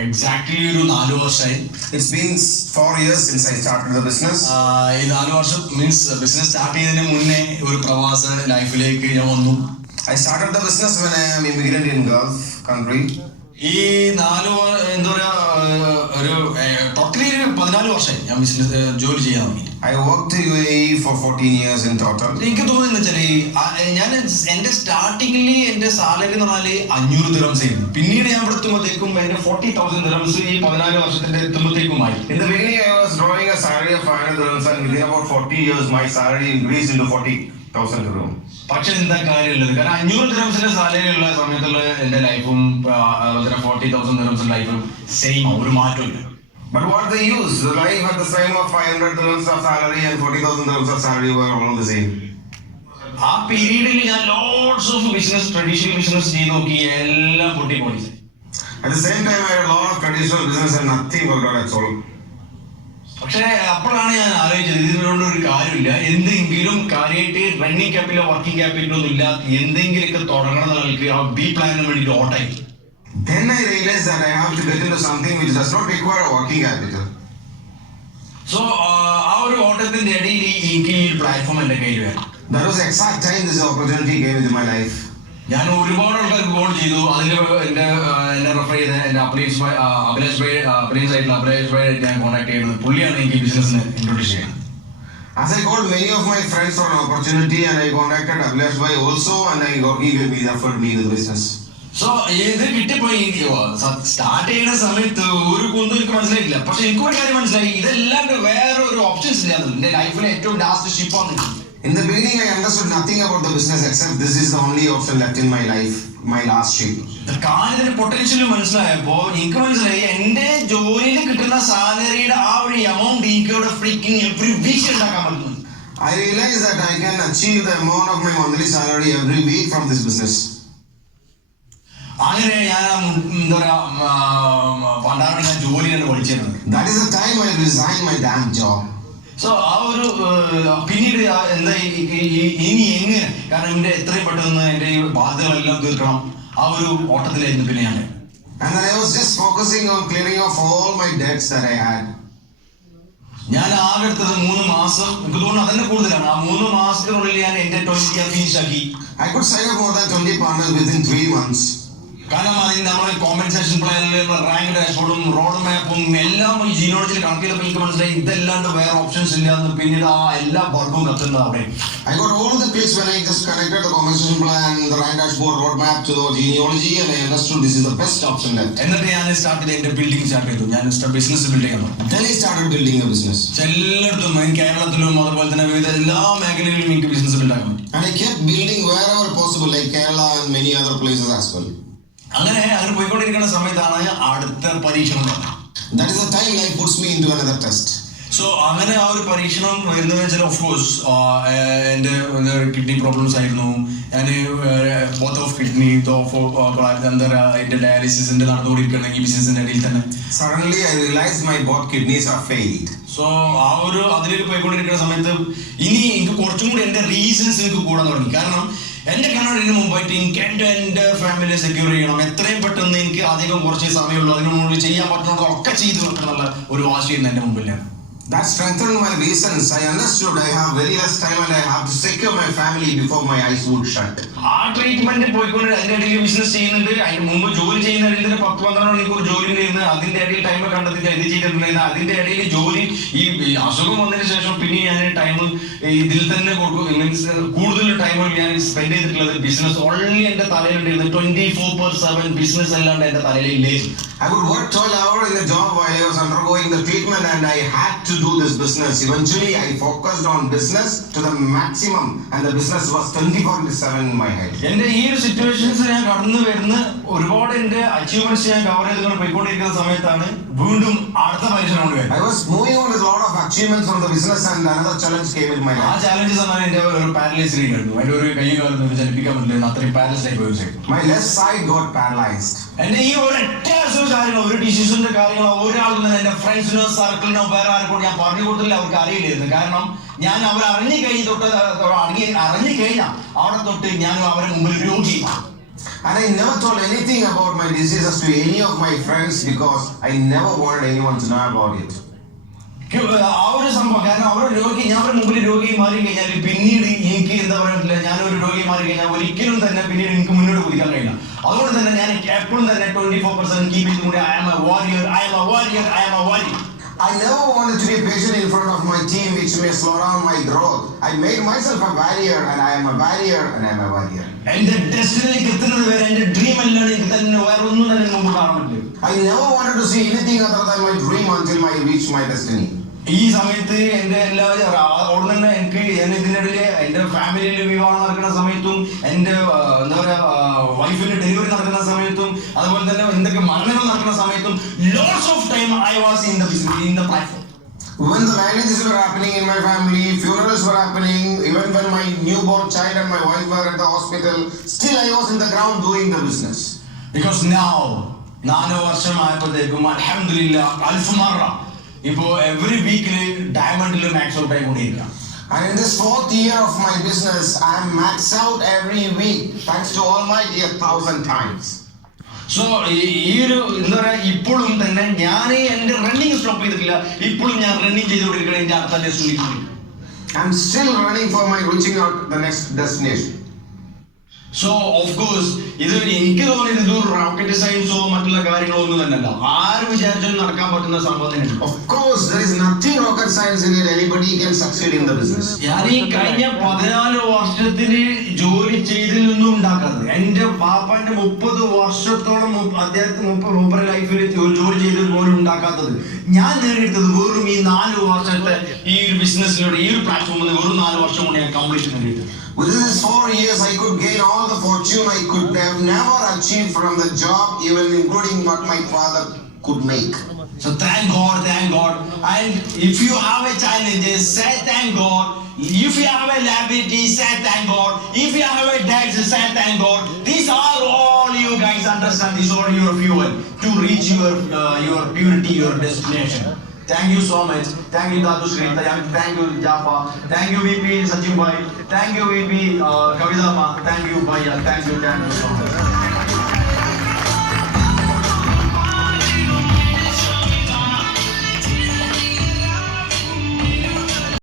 exactly ഒരു 4 വർഷമായി. It's been 4 years since I started the business. ഈ 4 വർഷം മീൻസ് ബിസിനസ് സ്റ്റാർട്ട് ചെയ്യുന്നതിന് മുന്നേ ഒരു പ്രവാസ ലൈഫിലേക്ക് ഞാൻ വന്നു. I started the business when I am immigrant in Gulf country. ഈ 4 എന്താ പറയാ ഒരു ടോട്ടലി 14 വർഷമായി ഞാൻ ബിസിനസ് ജോലി ചെയ്യാൻ തുടങ്ങി. I worked in UAE for 14 years in total. എനിക്ക് തോന്നുന്നു വെച്ചാല് ഞാൻ എന്റെ സ്റ്റാർട്ടിങ്ങിൽ എന്റെ സാലറി എന്ന് പറഞ്ഞാല് 500 ദിർഹംസ് ആയിരുന്നു. പിന്നീട് ഞാൻ ഇവിടെ എത്തുമ്പോഴത്തേക്കും എന്റെ 40,000 ദിർഹംസ് ഈ 14 വർഷത്തിന്റെ എത്തുമ്പോഴത്തേക്കുമായി. In the beginning I was drawing a salary of 500 dirhams and within about 40 years my salary increased into 40,000 dirhams. പക്ഷെ എന്താ കാര്യമുള്ളത്, കാരണം 500 ദിർഹംസിന്റെ സാലറി ഉള്ള സമയത്തുള്ള എന്റെ ലൈഫും 40,000 ദിർഹംസിന്റെ ലൈഫും സെയിം, ഒരു മാറ്റമില്ല. But what they use, the life at the time of 500 dirhams of salary and 40,000 dirhams of salary were all the same. ആ പീരീഡിൽ ഞാൻ lots of business, traditional business ചെയ്ത് നോക്കി, എല്ലാം പൊട്ടിപ്പോയി. At the same time I had a lot of traditional business and nothing worked out at all. പക്ഷെ അപ്പോഴാണ് ഞാൻ ആലോചിച്ചത് ഇതിനോട് ഒരു കാര്യമില്ല, എന്തെങ്കിലും കാര്യമായിട്ട് റണ്ണിങ് ക്യാപിറ്റലോ വർക്കിംഗ് ക്യാപിറ്റലോ ഒന്നും ഇല്ല, എന്തെങ്കിലുമൊക്കെ തുടങ്ങണം എന്നുള്ളവർക്ക് ആ ബി പ്ലാനിന് വേണ്ടിയിട്ട് ഓട്ടായി. Then I realized that I have to get into something which does not require a working capital. So ആ ഒരു ഓട്ടത്തിന്റെ ഇടയിൽ എനിക്ക് ഈ പ്ലാറ്റ്ഫോം എന്റെ കയ്യിൽ വരും. That was the exact time this opportunity came into my life. ഞാൻ ഒരുപാട് ആൾക്കാർക്ക് കോൾ ചെയ്തു, അതിൽ എന്നെ റെഫർ ചെയ്ത് എന്റെ അഭിലാഷ് ഭായി ഞാൻ കോൺടാക്ട് ചെയ്യുന്നത്. പുള്ളിയാണ് എനിക്ക് ബിസിനസ്സിന് ഇൻട്രൊഡ്യൂസ് ചെയ്യുന്നത്. As I called many of my friends for an opportunity and I contacted Abhilash Bhai also and he referred me to the business. So ഇത് കിട്ടിയപ്പോ സ്റ്റാർട്ട് ചെയ്യുന്ന സമയത്ത് ഒരു കുന്തും എനിക്ക് മനസ്സിലായിട്ടില്ല. പക്ഷെ എനിക്ക് ഒരു കാര്യം മനസ്സിലായി, ഇതെല്ലാം വേറെ ഒരു ഓപ്ഷൻസ് ഇല്ല. എന്റെ ലൈഫിലെ ഏറ്റവും last ഷിപ്പാണ്. In the beginning I understood nothing about the business except this is the only option left in my life, my last ship. കാര്യത്തിന്റെ പൊട്ടൻഷ്യൽ മനസ്സിലായപ്പോ എനിക്ക് മനസ്സിലായി, എന്റെ ജോലിയിൽ കിട്ടുന്ന സാലറിയുടെ ആ ഒരു എമൗണ്ട് എനിക്ക് ഫ്രീക്കിംഗ് എവറി വീക്ക് ഉണ്ടാക്കാൻ പറ്റുന്നു. I realized that I can achieve the amount of my monthly salary every week from this business. അങ്ങനെ ഞാൻ എന്താ പറയാ പണ്ടാണ് ഞാൻ ജോലി തന്നെ പഠിച്ചിരുന്നത്. That is the time I resigned my damn job. So ആ ഒരു പിന്നീട് എന്താ ഇനി എങ്ങനെ, കാരണം എന്റെ എത്രയും പെട്ടെന്ന് എന്റെ ഈ ബാധ്യതകളെല്ലാം തീർക്കണം, ആ ഒരു ഓട്ടത്തിലായിരുന്നു പിന്നെ ഞാൻ. And then I was just focusing on clearing off all my debts that I had. ഞാൻ ആകെ എടുത്തത് 3 മാസം, എനിക്ക് തോന്നുന്നു അതന്നെ കൂടുതലാണ്. ആ 3 മാസത്തിനുള്ളിൽ ഞാൻ എന്റെ 20 ഫിനിഷ് ആക്കി. I could sign up more than 20 partners within 3 months. കാരണം അതിന് നമ്മളെ കോമ്പൻസേഷൻ പ്ലാനിൽ റാങ്ക് ഡാഷ്ബോർഡും റോഡ് മാപ്പും എല്ലാം ഈ ജീനോളജിയിൽ കണക്ട് ചെയ്തപ്പോൾ എനിക്ക് മനസ്സിലായി ഇതല്ലാണ്ട് വേറെ ഓപ്ഷൻസ് ഇല്ല എന്ന്. പിന്നീട് ആ എല്ലാ ബൾബും കത്തുന്നത് അവിടെ. I got all the clicks when I just connected the compensation plan, the rank dashboard, road map to the genealogy and I understood this is the best option left. എന്നിട്ട് ഞാൻ സ്റ്റാർട്ട് ചെയ്ത് എന്റെ ബിൽഡിംഗ് സ്റ്റാർട്ട് ചെയ്തു. ഞാൻ business build ചെയ്യാൻ തുടങ്ങി. Then I started building a business. എല്ലായിടത്തും കേരളത്തിലും അതുപോലെ തന്നെ വിവിധ എല്ലാ മേഖലകളിലും എനിക്ക് ബിസിനസ് ബിൽഡ് ആക്കാൻ പറ്റി. And I kept building wherever possible like Kerala and many other places as well. അങ്ങനെ പോയിക്കൊണ്ടിരിക്കുന്ന സമയത്താണ് അടുത്ത പരീക്ഷണം വന്നത്. That is the time life puts me into another test. So അങ്ങനെ ആ ഒരു പരീക്ഷണം വരുന്നത് വെച്ചാൽ ഓഫ് കോഴ്സ് എന്റെ കിഡ്നി പ്രോബ്ലംസ് ആയിരുന്നു. ഞാൻ ബോത്ത് ഓഫ് കിഡ്നി എന്താ പറയാ എന്റെ ഡയാലിസിന്റെ നടന്നുകൊണ്ടിരിക്കുന്ന ഈ ബിസിനസിന്റെ ഇടയിൽ തന്നെ Suddenly I realized my both kidneys are failed. So ആ ഒരു അതിലേക്ക് പോയിക്കൊണ്ടിരിക്കുന്ന സമയത്ത് ഇനി എനിക്ക് കുറച്ചും കൂടി എന്റെ റീസൺസ് എനിക്ക് കൂടാൻ തുടങ്ങി. കാരണം എന്റെ കണ്ണൂരിന് മുമ്പായിട്ട് എനിക്ക് എന്റെ ഫാമിലിയെ സെക്യൂർ ചെയ്യണം, എത്രയും പെട്ടെന്ന് എനിക്ക് അധികം കുറച്ച് സമയമുള്ളൂ, അതിനു മുമ്പ് ചെയ്യാൻ പറ്റുന്നതൊക്കെ ചെയ്തു വെക്കണമെന്നുള്ള ഒരു വാശിയായിരുന്നു എന്റെ മുമ്പിലാണ്. That strengthened my reasons. I understood I have very less time and I have to secure my family before my eyes would shut. ആ ട്രീറ്റ്മെന്റ് പോയിക്കൊണ്ട് അതിന്റെ ഇടയിൽ ബിസിനസ് ചെയ്യുന്നുണ്ട്, അതിന് മുമ്പ് ജോലി ചെയ്യുന്നതിന് 10-12 മണിക്കൂർ ജോലി ഉണ്ടായിരുന്നു, അതിന്റെ ഇടയിൽ ടൈം കണ്ടെത്തി ഇത് ചെയ്തിട്ടുണ്ടായിരുന്നു. അതിന്റെ ഇടയിൽ ജോലി ഈ അസുഖം വന്നതിന് ശേഷം പിന്നെ ഞാൻ ടൈം ഇതിൽ തന്നെ കൊടുക്കും. മീൻസ് കൂടുതൽ ടൈം ഞാൻ സ്പെൻഡ് ചെയ്തിട്ടുള്ളത് ബിസിനസ് ഓൺലി എന്റെ തലയിലുണ്ടായിരുന്നു. 24/7 ബിസിനസ് അല്ലാണ്ട് എന്റെ തലയിലില്ലേ. I would work 12 hours in a job while I was undergoing the treatment and I had to do this business. Eventually I focused on business to the maximum and the business was 24/7 in my head. എന്റെ ഈ ഒരു situations ഞാൻ കടന്നു വരുന്ന ഒരുപാട് എന്റെ achievements ഞാൻ cover ചെയ്തുകൊണ്ട് പോയിക്കൊണ്ടിരിക്കുന്ന സമയത്താണ് വീണ്ടും അടുത്ത പരീക്ഷണം കൊണ്ട് വരുന്നത്. I was moving on with a lot of achievements from the business and another challenge came in my life. ആ ചാലഞ്ചസ് ആണ് എന്റെ ഒരു പാരലൈസ് ആയിരുന്നു. അതിന്റെ ഒരു കൈ കാലം ചലിപ്പിക്കാൻ പറ്റില്ല, അത്രയും പാരലൈസ്ഡ് ആയി പോയി. My left side got paralyzed. എന്റെ ഈ ഒരൊറ്റ കാര്യങ്ങളോ ഒരു ഡിസിഷന്റെ കാര്യങ്ങളോ ഒരാൾക്കും തന്നെ എന്റെ ഫ്രണ്ട്സിനോ സർക്കിളിനോ വേറെ ആർക്കും ഞാൻ പറഞ്ഞു കൊടുത്തില്ല, അവർക്ക് അറിയില്ലായിരുന്നു. കാരണം ഞാൻ അവർ അറിഞ്ഞു കഴിഞ്ഞ തൊട്ട് അവിടെ തൊട്ട് ഞാൻ അവരുടെ മുമ്പിൽ രോഗിയാണ്. And I never told anything about my diseases to any of my friends because I never wanted anyone to know about it. ആ ഒരു സംഭവം കാരണം അവരുടെ രോഗി ഞാൻ മുമ്പിൽ രോഗി മാറി കഴിഞ്ഞാൽ പിന്നീട് എനിക്ക് എന്താ പറയുക ഞാനൊരു രോഗി മാറി കഴിഞ്ഞാൽ ഒരിക്കലും തന്നെ പിന്നീട് എനിക്ക് മുന്നോട്ട് കുതിക്കാൻ കഴിയില്ല. അതുകൊണ്ട് തന്നെ ഞാൻ എപ്പോഴും തന്നെ 24% കീപ് ചെയ്തുകൊണ്ട് I am a warrior, I am a warrior, I am a warrior. I never wanted to be patient in front of my team which may slow down my growth. I made myself a warrior and I am a warrior and I am a warrior. എന്റെ ഡെസ്റ്റിനിലേക്ക് എത്തുന്നത് വരെ എന്റെ dream അല്ലാതെ എനിക്ക് തന്നെ വേറെ ഒന്നും തന്നെ മുമ്പ് കാണാൻ പറ്റില്ല. I never wanted to see anything other than my dream until I reach my destiny. ഈ സമയത്ത് എന്റെ എല്ലാവരും അവിടെ തന്നെ എനിക്ക് ഇതിനിടയില് എന്റെ ഫാമിലിയിൽ വിവാഹം നടക്കുന്ന സമയത്തും എന്റെ എന്താ പറയാ വൈഫിന്റെ ഡെലിവറി നടക്കുന്ന സമയത്തും അതുപോലെ തന്നെ എന്തൊക്കെ മരണങ്ങൾ നടക്കുന്ന സമയത്തും lots of time I was in the platform. When the marriages were happening in my family, funerals were happening, even when my newborn child and my wife were at the hospital, still I was in the ground doing the business. Because now 4 വർഷമായപ്പോഴത്തേക്കും അൽഹംദുലില്ലാ അൽഫ് മറ ഇപ്പോ every വീക്കില് ഡയമണ്ടിൽ max out ആയിക്കൊണ്ടിരിക്കുക. And in this 4th year of my business, I am maxed out every week, thanks to Almighty 1,000 times. So ഈ ഒരു എന്താ പറയാ ഇപ്പോഴും തന്നെ ഞാൻ എന്റെ റണ്ണിങ് സ്റ്റോപ്പ് ചെയ്തിട്ടില്ല. ഇപ്പോഴും ഞാൻ റണ്ണിങ് ചെയ്തുകൊണ്ടിരിക്കണം എന്റെ അടുത്ത destination. I'm still running for my reaching out the next destination. So of course ഇത് എനിക്ക് തോന്നിയത് ഇതൊരു റോക്കറ്റ് സയൻസോ മറ്റുള്ള കാര്യങ്ങളോ ഒന്നും തന്നെയല്ല. ആര് വിചാരിച്ചാലും നടക്കാൻ പറ്റുന്ന സംഭവം തന്നെയാണ്. Of course, there is nothing rocket science in it. Anybody can succeed in the business. ഞാൻ ഈ കഴിഞ്ഞ 14 വർഷത്തിന് ജോലി ചെയ്തിൽ നിന്നും ഉണ്ടാക്കാത്തത് എന്റെ പാപ്പാന്റെ 30 വർഷത്തോളം അദ്ദേഹത്തിന് മൂപ്പരുടെ ലൈഫിൽ ജോലി ചെയ്തത് പോലും ഉണ്ടാക്കാത്തത് ഞാൻ നേടിയെടുത്തത് വെറും ഈ 4 വർഷത്തെ ഈ ഒരു ബിസിനസ്സിലൂടെ ഈ ഒരു പ്ലാറ്റ്ഫോമിൽ വെറും 4 വർഷം കൊണ്ട് ഞാൻ കംപ്ലീറ്റ് നേടിയത്. Within these 4 years, I could gain all the fortune I could have never achieved from the job, even including what my father could make. So thank God, thank God. And if you have a challenge, say thank God. If you have a liability, say thank God. If you have a debt, say thank God. These are all you guys understand. These are your fuel to reach your purity, your destination. Thank you so much. Thank you Datu Sri. Thank you Jaffa. Thank you VP Sachin Bhai. Thank you VP Kavita Ma. Thank you Bhaiya. Thank you so much.